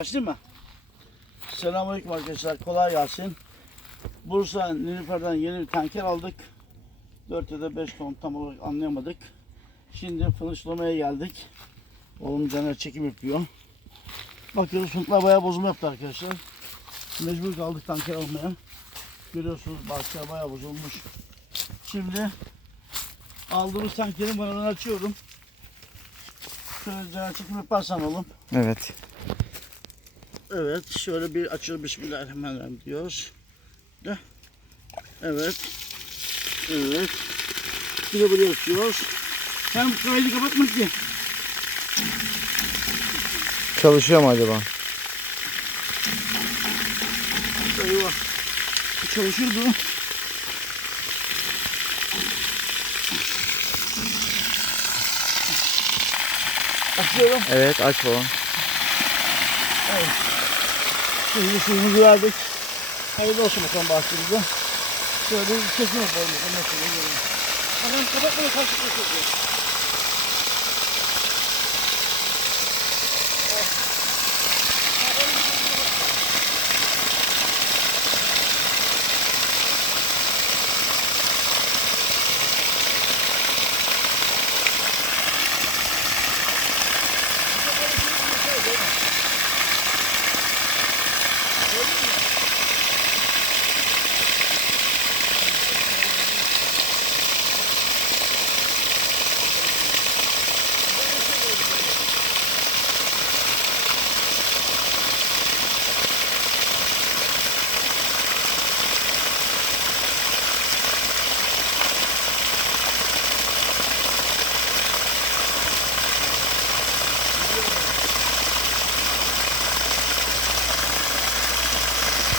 Başlayayım mı? Selamünaleyküm arkadaşlar. Kolay gelsin. Bursa Nilüfer'den yeni bir tanker aldık. 4 ya da 5 ton tam olarak anlayamadık. Şimdi fınışlamaya geldik. Oğlum Caner çekim yapıyor. Bakıyoruz fındıklar bayağı bozulma yaptı arkadaşlar. Mecbur kaldık tanker almaya. Görüyorsunuz bahçe bayağı bozulmuş. Şimdi aldığımız tankerin banadan açıyorum. Şöyle Caner çekim yaparsan oğlum. Evet. Evet, şöyle bir açılır Bismillahirrahmanirrahim diyoruz. De. Evet. Evet. Bir de buraya açıyoruz. Sen bu kaydı kapatma ki. Çalışıyor mu acaba? Eyvah. Bu çalışıyordu. Açıyorum. Evet aç babam. Şimdi suyumuzu verdik. Hayırlı olsun bakalım bahçemize. Şöyle bir kesim yapalım bakalım nasıl olur. Hemen kapatmayın karşı kapatmayın.